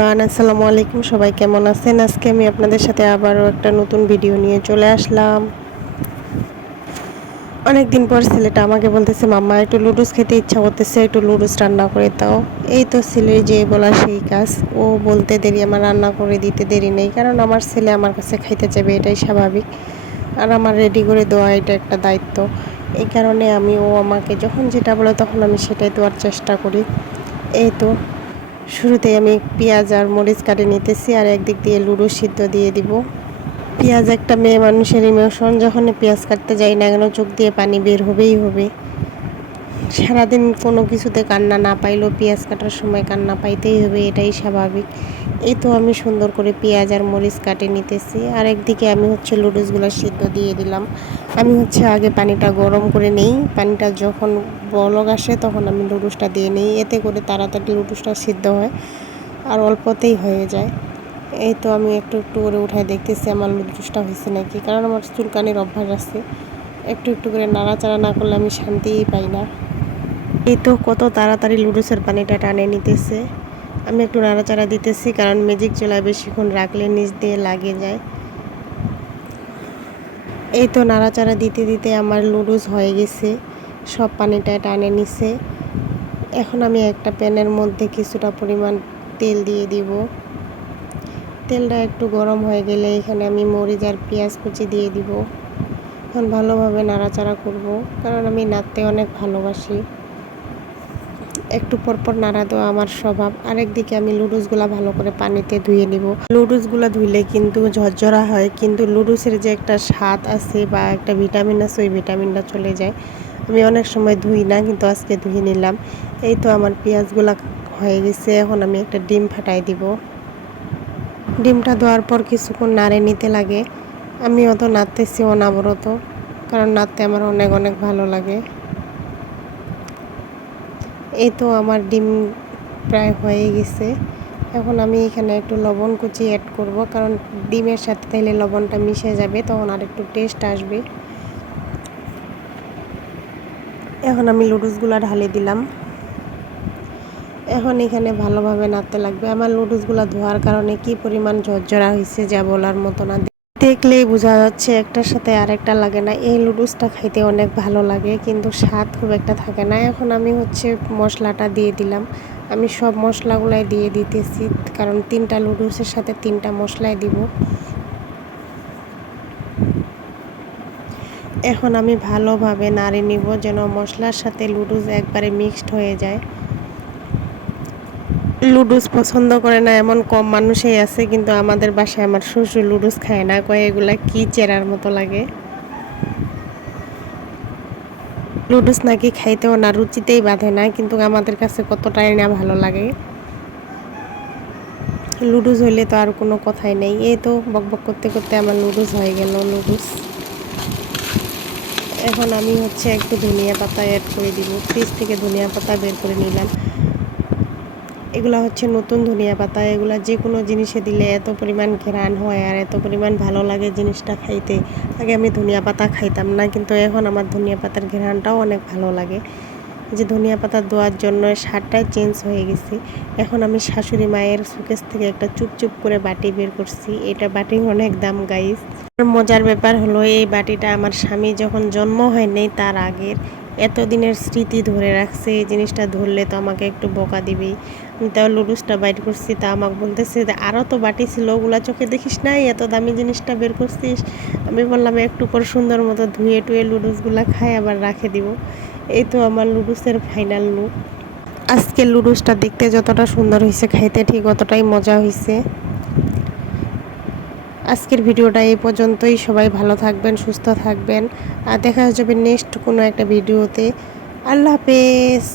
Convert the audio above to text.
Everyone, আসসালামু আলাইকুম। সবাই কেমন আছেন? আজকে আমি আপনাদের সাথে আবারও একটা নতুন ভিডিও নিয়ে চলে আসলাম। অনেকদিন পর ছেলেটা আমাকে বলতেছে, মাম্মা একটু লুডুস খেতে ইচ্ছা করতেছে, একটু লুডুস রান্না করে দাও। এই তো ছেলের যে বলা সেই কাজ। ও বলতে দেরি, আমার রান্না করে দিতে দেরি নেই, কারণ আমার ছেলে আমার কাছে খাইতে চাইবে, এটাই স্বাভাবিক। আর আমার রেডি করে দেওয়া এটা একটা দায়িত্ব। এই কারণে ও আমাকে যখন যেটা বলে তখন আমি সেটাই দেওয়ার চেষ্টা করি। এই তো শুরুতেই আমি পেঁয়াজ আর মরিচ কাটে নিতেছি, আর একদিক দিয়ে লুডো সিদ্ধ দিয়ে দিব। পেঁয়াজ একটা মেয়ে মানুষের ইমোশন, যখন পেঁয়াজ কাটতে যাই না কেন চোখ দিয়ে পানি বের হবেই হবে। সারাদিন কোনো কিছুতে কান্না না পাইলেও পেঁয়াজ কাটার সময় কান্না পাইতেই হবে, এটাই স্বাভাবিক। এই তো আমি সুন্দর করে পেঁয়াজ আর মরিচ কাটে নিতেছি, আর একদিকে আমি লুডুসগুলো সিদ্ধ দিয়ে দিলাম। আমি আগে পানিটা গরম করে নেই, পানিটা যখন বলক আসে তখন আমি লুডুসটা দিয়ে নিই, এতে করে তাড়াতাড়ি লুডুসটা সিদ্ধ হয় আর অল্পতেই হয়ে যায়। এই তো আমি একটু একটু করে উঠায় দেখতেছি আমার লুডুসটা হয়েছে নাকি, কারণ আমার চুলকানির অভ্যাস আছে। একটু একটু করে নাড়াচাড়া না করলে আমি শান্তিই পাই না। এই তো কত তাড়াতাড়ি লুডুসের পানিটা টানে নিতেছে। আমি একটু নাড়াচাড়া দিতেছি, কারণ ম্যাজিক চুলায় বেশিক্ষণ রাখলে নিচ দিয়ে লাগে যায়। এই তো নাড়াচাড়া দিতে দিতে আমার লুডুস হয়ে গেছে, সব পানিটা টানে নিছে। এখন আমি একটা প্যানের মধ্যে কিছুটা পরিমাণ তেল দিয়ে দিব। তেলটা একটু গরম হয়ে গেলে এখানে আমি মরিচ আর পেঁয়াজ কুচি দিয়ে দিব। এখন ভালোভাবে নাড়াচাড়া করব, কারণ আমি নাড়তে অনেক ভালোবাসি। একটু পরপর নাড়া দেওয়া আমার স্বভাব। আরেকদিকে আমি লুডুসগুলা ভালো করে পানিতে ধুয়ে নিব। লুডুসগুলা ধুইলে কিন্তু ঝরঝরা হয়, কিন্তু লুডুসের যে একটা স্বাদ আছে বা একটা ভিটামিন আছে, ওই ভিটামিনটা চলে যায়। আমি অনেক সময় ধুই না, কিন্তু আজকে ধুয়ে নিলাম। এই তো আমার পেঁয়াজগুলা হয়ে গেছে, এখন আমি একটা ডিম ফাটাই দিব। ডিমটা দেওয়ার পর কিছুক্ষণ নাড়ে নিতে লাগে। আমি অত নাড়তেছি অনবরত, কারণ নাড়তে আমার অনেক অনেক ভালো লাগে। এই তো আমার ডিম প্রায় হয়ে গেছে। এখন আমি এখানে একটু লবণ কুচি অ্যাড করব, কারণ ডিমের সাথে তাইলে লবণটা মিশে যাবে, তখন আর একটু টেস্ট আসবে। এখন আমি লুডুসগুলো ঢালে দিলাম। এখন এখানে ভালোভাবে নাড়তে লাগবে। আমার লুডুসগুলো ধোয়ার কারণে কি পরিমাণ ঝরঝরা হয়েছে যা বলার মতো না। দেখলেই বোঝা যাচ্ছে একটার সাথে আরেকটা লাগে না। এই লুডুসটা খাইতে অনেক ভালো লাগে, কিন্তু স্বাদ খুব একটা থাকে না। এখন আমি মশলাটা দিয়ে দিলাম। আমি সব মশলাগুলাই দিয়ে দিতেছি, কারণ 3টা লুডুসের সাথে 3টা মশলাই দিব। এখন আমি ভালোভাবে নাড়ে নিব, যেন মশলার সাথে লুডুস একবারে মিক্সড হয়ে যায়। লুডুস পছন্দ করে না এমন কম মানুষই আছে, কিন্তু আমাদের বাসায় আমার শ্বশুর লুডুস খায় না, কয় এগুলা কি চেরার মতো লাগে। লুডুস নাকি খাইতেও না, রুচিতেই বাঁধে না, কিন্তু আমাদের কাছে কতটাই না ভালো লাগে। লুডুস হইলে তো আর কোনো কথাই নেই। এই তো বকবক করতে করতে আমার লুডুস হয়ে গেল। লুডুস এখন আমি একটু ধনিয়া পাতা অ্যাড করে দিব। ফ্রিজ থেকে ধনিয়া পাতা বের করে নিলাম। এগুলা নতুন ধনিয়া পাতা। এগুলা যে কোনো জিনিসে দিলে এত পরিমাণ ঘ্রাণ হয় আর এত পরিমাণ ভালো লাগে জিনিসটা খাইতে। আগে আমি ধনিয়া পাতা খাইতাম না, কিন্তু এখন আমার ধনিয়া পাতার ঘ্রাণটাও অনেক ভালো লাগে। যে ধনিয়া পাতা দেওয়ার জন্য স্বাদটাই চেঞ্জ হয়ে গেছে। এখন আমি শাশুড়ি মায়ের শোকেস থেকে একটা চুপচুপ করে বাটি বের করছি। এটা বাটির অনেক দাম গাইস। মজার ব্যাপার হলো, এই বাটিটা আমার স্বামী যখন জন্ম হয়নি তার আগের এতদিনের স্মৃতি ধরে রাখছে। এই জিনিসটা ধরলে তো আমাকে একটু বকা দিবেই। আমি তাও লুডুসটা বাইট করছি, তা আমাকে বলতেছে যে আরও তো বাটি ছিল, ওগুলা চোখে দেখিস নাই, এত দামি জিনিসটা বের করছিস। আমি বললাম একটু পর সুন্দর মতো ধুয়ে টুয়ে লুডুসগুলা খাই আবার রাখে দিব। এই তো আমার লুডুসের ফাইনাল লুক। আজকে লুডুসটা দেখতে যতটা সুন্দর হয়েছে, খাইতে ঠিক অতটাই মজা হয়েছে। আজকের ভিডিওটা এই পর্যন্তই। সবাই ভালো থাকবেন, সুস্থ থাকবেন, আর দেখা যাবে নেক্সট কোনো একটা ভিডিওতে। আল্লাহ হাফেজ।